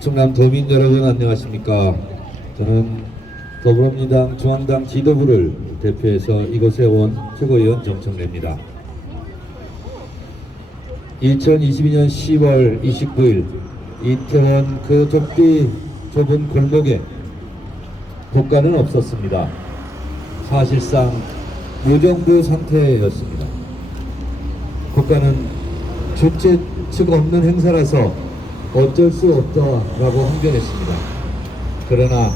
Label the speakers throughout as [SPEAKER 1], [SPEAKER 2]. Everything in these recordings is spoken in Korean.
[SPEAKER 1] 충남 도민 여러분 안녕하십니까. 저는 더불어민주당 중앙당 지도부를 대표해서 이곳에 온 최고위원 정청래입니다. 2022년 10월 29일 이태원 그 좁디 좁은 골목에 국가는 없었습니다. 사실상 무정부 상태였습니다. 국가는 주최 측 없는 행사라서 어쩔 수 없다라고 항변했습니다. 그러나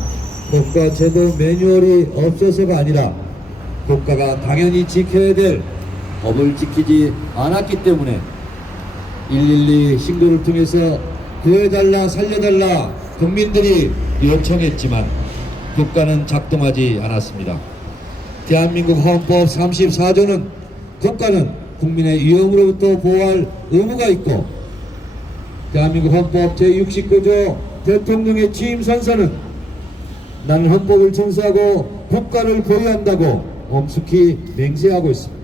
[SPEAKER 1] 국가 제도 매뉴얼이 없어서가 아니라 국가가 당연히 지켜야 될 법을 지키지 않았기 때문에 112 신고를 통해서 구해달라 살려달라 국민들이 요청했지만 국가는 작동하지 않았습니다. 대한민국 헌법 34조는 국가는 국민의 위험으로부터 보호할 의무가 있고 대한민국 헌법 제69조 대통령의 취임 선서는 나는 헌법을 준수하고 국가를 보유한다고 엄숙히 맹세하고 있습니다.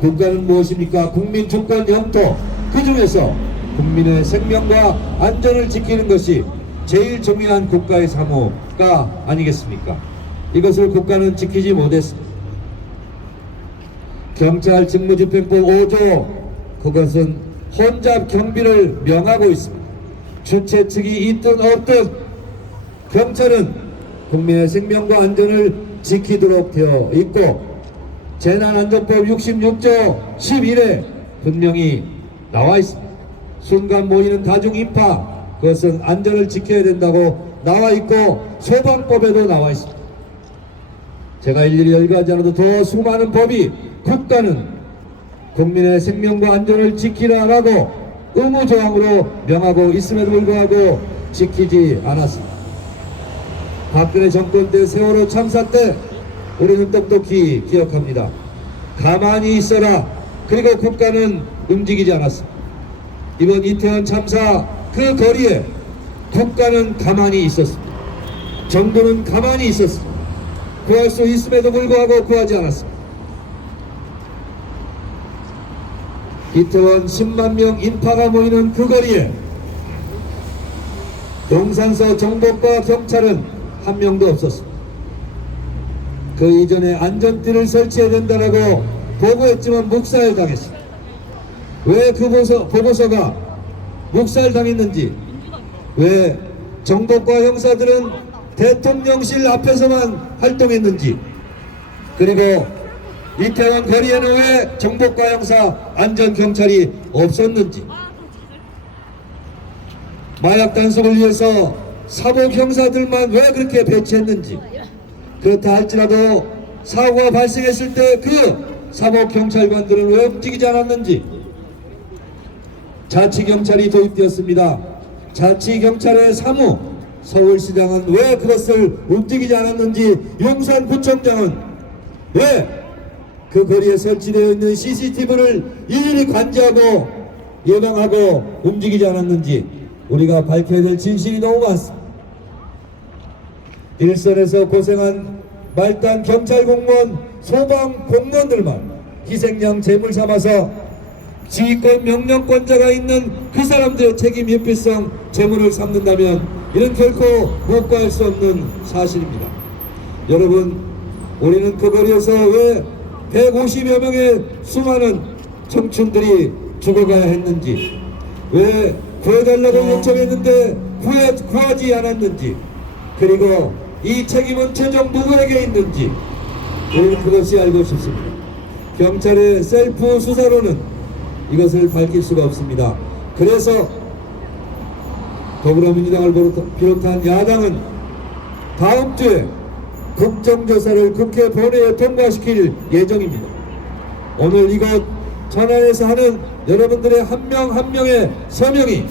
[SPEAKER 1] 국가는 무엇입니까? 국민 주권 영토 그 중에서 국민의 생명과 안전을 지키는 것이 제일 중요한 국가의 사무가 아니겠습니까? 이것을 국가는 지키지 못했습니다. 경찰 직무집행법 5조 그것은 혼잡 경비를 명하고 있습니다. 주최 측이 있든 없든 경찰은 국민의 생명과 안전을 지키도록 되어 있고 재난안전법 66조 11에 분명히 나와 있습니다. 순간 모이는 다중 인파 그것은 안전을 지켜야 된다고 나와 있고 소방법에도 나와 있습니다. 제가 일일이 열거하지 않아도 더 수많은 법이 국가는 국민의 생명과 안전을 지키라 라고 의무조항으로 명하고 있음에도 불구하고 지키지 않았습니다. 박근혜 정권 때 세월호 참사 때 우리는 똑똑히 기억합니다. 가만히 있어라. 그리고 국가는 움직이지 않았습니다. 이번 이태원 참사 그 거리에 국가는 가만히 있었습니다. 정부는 가만히 있었습니다. 구할 수 있음에도 불구하고 구하지 않았습니다. 이태원 10만 명 인파가 모이는 그 거리에 동산서 정보과 경찰은 한 명도 없었습니다. 그 이전에 안전띠를 설치해야 된다라고 보고했지만 묵살 당했습니다. 왜 그 보고서, 보고서가 묵살 당했는지 왜 정보과 형사들은 대통령실 앞에서만 활동했는지 그리고 이태원 거리에는 왜 정보과 형사 안전경찰이 없었는지. 마약 단속을 위해서 사복 형사들만 왜 그렇게 배치했는지. 그렇다 할지라도 사고가 발생했을 때 그 사복 경찰관들은 왜 움직이지 않았는지. 자치 경찰이 도입되었습니다. 자치 경찰의 사무 서울시장은 왜 그것을 움직이지 않았는지 용산구청장은 왜 그 거리에 설치되어 있는 CCTV를 일일이 관제하고 예방하고 움직이지 않았는지 우리가 밝혀야 될 진실이 너무 많습니다. 일선에서 고생한 말단 경찰 공무원, 소방 공무원들만 희생양 제물 삼아서 지휘권 명령권자가 있는 그 사람들의 책임 인필성 제물을 삼는다면 이는 결코 묵과할 수 없는 사실입니다. 여러분, 우리는 그 거리에서 왜 150여 명의 수많은 청춘들이 죽어가야 했는지, 왜 구해달라고 요청했는데 구해, 구하지 않았는지, 그리고 이 책임은 최종 누구에게 있는지, 우리는 그것이 알고 싶습니다. 경찰의 셀프 수사로는 이것을 밝힐 수가 없습니다. 그래서 더불어민주당을 비롯한 야당은 다음 주에 국정조사를 국회 본회의에 통과시킬 예정입니다. 오늘 이곳 천안에서 하는 여러분들의 한명한 명의 서명이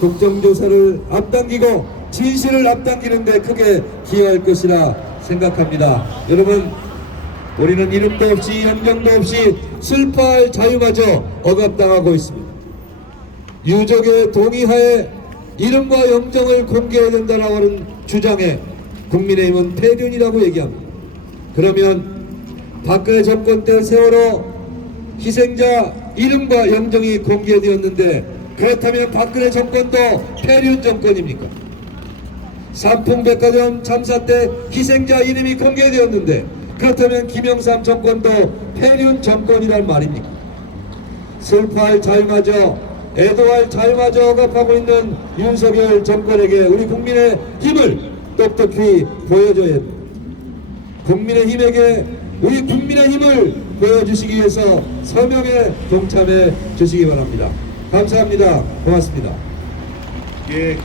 [SPEAKER 1] 국정조사를 앞당기고 진실을 앞당기는 데 크게 기여할 것이라 생각합니다. 여러분 우리는 이름도 없이 연경도 없이 슬퍼할 자유마저 억압당하고 있습니다. 유족의 동의하에 이름과 영정을 공개해야 된다라고 하는 주장에 국민의힘은 폐륜이라고 얘기합니다. 그러면 박근혜 정권 때 세월호 희생자 이름과 영정이 공개되었는데 그렇다면 박근혜 정권도 폐륜 정권입니까? 삼풍백화점 참사 때 희생자 이름이 공개되었는데 그렇다면 김영삼 정권도 폐륜 정권이란 말입니까? 슬퍼할 자유마저 애도할 자유마저 억압하고 있는 윤석열 정권에게 우리 국민의 힘을 똑똑히 보여줘야 합니다. 국민의 힘에게 우리 국민의 힘을 보여주시기 위해서 서명에 동참해 주시기 바랍니다. 감사합니다. 고맙습니다.
[SPEAKER 2] 예.